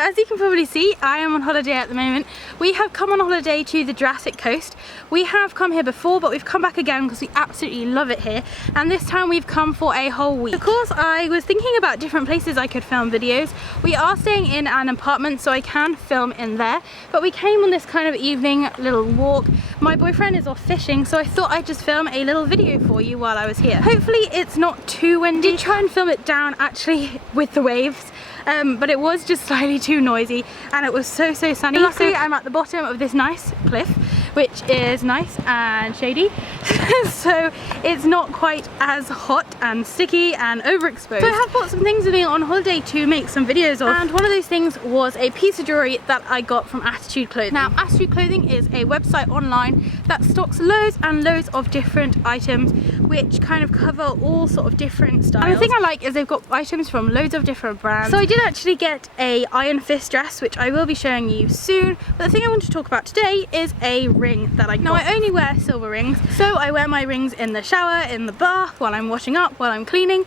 as you can probably see, I am on holiday at the moment. We have come on holiday to the Jurrasic Coast. We have come here before, but we've come back again because we absolutely love it here. And this time we've come for a whole week. Of course, I was thinking about different places I could film videos. We are staying in an apartment, so I can film in there. But we came on this kind of evening little walk. My boyfriend is off fishing, so I thought I'd just film a little video for you while I was here. Hopefully it's not too windy. I did try and film it down actually with the waves. But it was just slightly too noisy and it was so sunny. Luckily I'm at the bottom of this nice cliff, which is nice and shady, so it's not quite as hot and sticky and overexposed. So I have bought some things with me on holiday to make some videos of, and one of those things was a piece of jewellery that I got from Attitude Clothing. Now Attitude Clothing is a website online that stocks loads and loads of different items which kind of cover all sort of different styles. And the thing I like is they've got items from loads of different brands. So I did actually get a Iron Fist dress, which I will be showing you soon, but the thing I want to talk about today is a ring that I got. Now I only wear silver rings, so I wear my rings in the shower, in the bath, while I'm washing up, while I'm cleaning,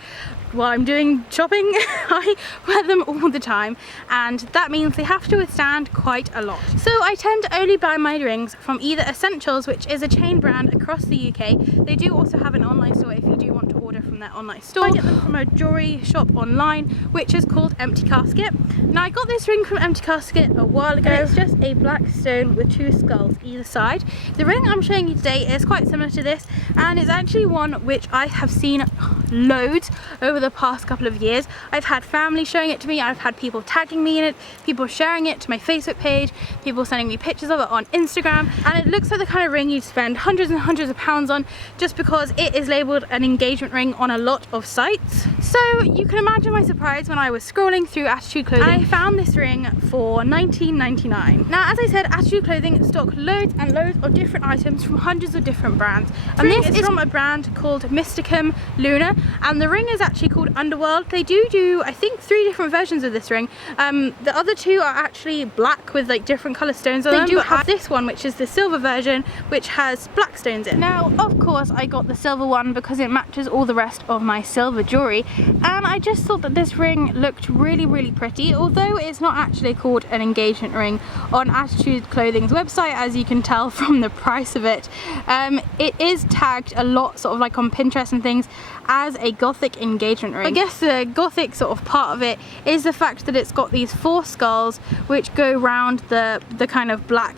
while I'm doing shopping. I wear them all the time, and that means they have to withstand quite a lot. So I tend to only buy my rings from either Essentials, which is a chain brand across the UK. They do also have an online store if you do want to order from their online store. I get them from a jewellery shop online, which is called Empty Casket. Now I got this ring from Empty Casket a while ago. It's just a black stone with two skulls either side. The ring I'm showing you today is quite similar to this, and it's actually one which I have seen loads over the past couple of years. I've had family showing it to me, I've had people tagging me in it, people sharing it to my Facebook page, people sending me pictures of it on Instagram, and it looks like the kind of ring you'd spend hundreds and hundreds of pounds on just because it is labelled an engagement ring on a lot of sites. So you can imagine my surprise when I was scrolling through Attitude Clothing and I found this ring for $19.99. Now as I said, Attitude Clothing stock loads and loads of different items from hundreds of different brands, and this is from a brand called MYSTICUM LUNA, and the ring is actually called Underworld. They do I think 3 different versions of this ring. The other 2 are actually black with like different colour stones on them. They do have this one, which is the silver version, which has black stones in. Now of course I got the silver one because it matches all the rest of my silver jewellery, and I just thought that this ring looked really pretty, although it's not actually called an engagement ring on Attitude Clothing's website, as you can tell from the price of it. It is tagged a lot sort of like on Pinterest and things as a Gothic engagement ring. I guess the Gothic sort of part of it is the fact that it's got these 4 skulls which go round the kind of black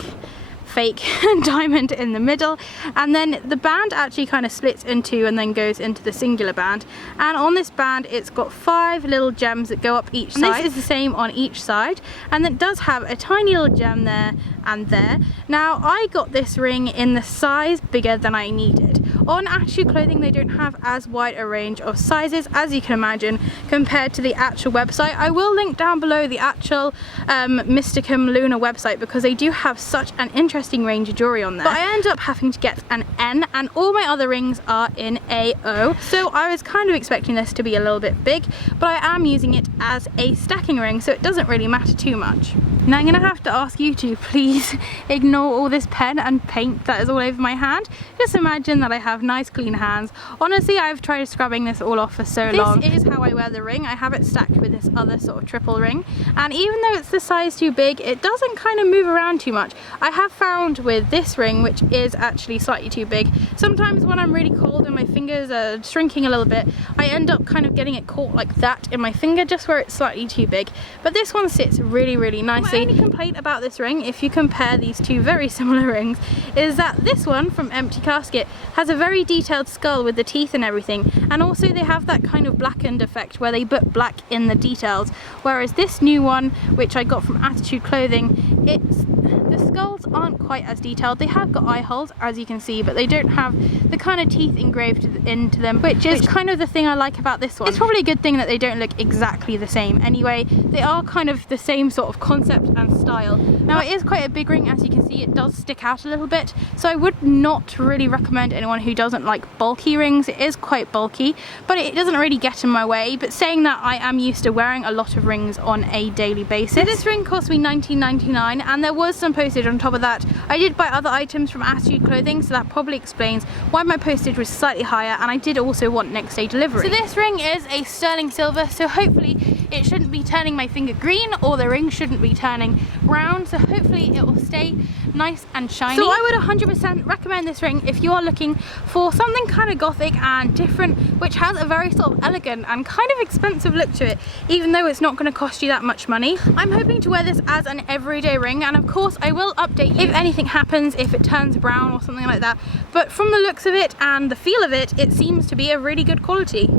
fake diamond in the middle, and then the band actually kind of splits in 2 and then goes into the singular band, and on this band it's got 5 little gems that go up each side. And this is the same on each side, and it does have a tiny little gem there and there. Now I got this ring in the size bigger than I needed. On Attitude Clothing they don't have as wide a range of sizes as you can imagine compared to the actual website. I will link down below the actual MYSTICUM LUNA website because they do have such an interesting range of jewellery on there. But I ended up having to get an N, and all my other rings are in AO, so I was kind of expecting this to be a little bit big, but I am using it as a stacking ring, so it doesn't really matter too much. Now I'm going to have to ask you to please ignore all this pen and paint that is all over my hand. Just imagine that I have nice clean hands. Honestly, I've tried scrubbing this all off for so long. This is how I wear the ring. I have it stacked with this other sort of triple ring, and even though it's the size too big, it doesn't kind of move around too much. I have found with this ring, which is actually slightly too big, sometimes when I'm really cold and my fingers are shrinking a little bit, I end up kind of getting it caught like that in my finger, just where it's slightly too big. But this one sits really nicely. My only complaint about this ring, if you compare these 2 very similar rings, is that this one from Empty Casket has a very detailed skull with the teeth and everything, and also they have that kind of blackened effect where they put black in the details, whereas this new one, which I got from Attitude Clothing, the skulls aren't quite as detailed. They have got eye holes, as you can see, but they don't have the kind of teeth engraved into them, which is kind of the thing I like about this one. It's probably a good thing that they don't look exactly the same anyway. They are kind of the same sort of concept and style. Now it is quite a big ring, as you can see. It does stick out a little bit, so I would not really recommend anyone who doesn't like bulky rings. It is quite bulky, but it doesn't really get in my way. But saying that, I am used to wearing a lot of rings on a daily basis. So this ring cost me $19.99, and there was some postage on top of that. I did buy other items from Attitude Clothing, so that probably explains why my postage was slightly higher, and I did also want next day delivery. So this ring is a sterling silver, so hopefully it shouldn't be turning my finger green, or the ring shouldn't be turning brown, so hopefully it will stay nice and shiny. So I would 100% recommend this ring if you are looking for something kind of gothic and different, which has a very sort of elegant and kind of expensive look to it, even though it's not going to cost you that much money. I'm hoping to wear this as an everyday ring, and of course I will update you if anything happens, if it turns brown or something like that, but from the looks of it and the feel of it, it seems to be a really good quality.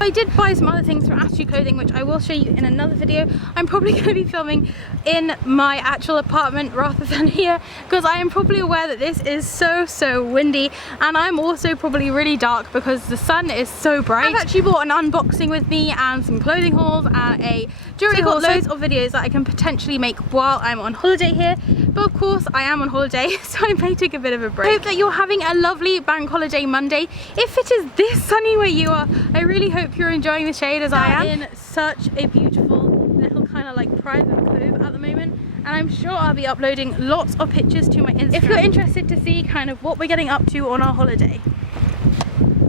I did buy some other things from Attitude Clothing, which I will show you in another video. I'm probably going to be filming in my actual apartment rather than here, because I am probably aware that this is so windy, and I'm also probably really dark because the sun is so bright. I've actually bought an unboxing with me and some clothing hauls and a jewelry haul, loads of videos that I can potentially make while I'm on holiday here, but of course I am on holiday, so I may take a bit of a break. I hope that you're having a lovely bank holiday Monday. If it is this sunny where you are, I really hope you're enjoying the shade as I am. In such a beautiful little kind of like private cove at the moment, and I'm sure I'll be uploading lots of pictures to my Instagram if you're interested to see kind of what we're getting up to on our holiday.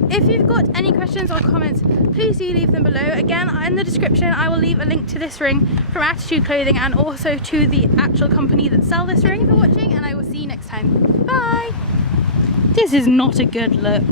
If you've got any questions or comments, please do leave them below. Again, in the description I will leave a link to this ring from Attitude Clothing and also to the actual company that sell this ring. Thank you for watching, and I will see you next time. Bye! This is not a good look.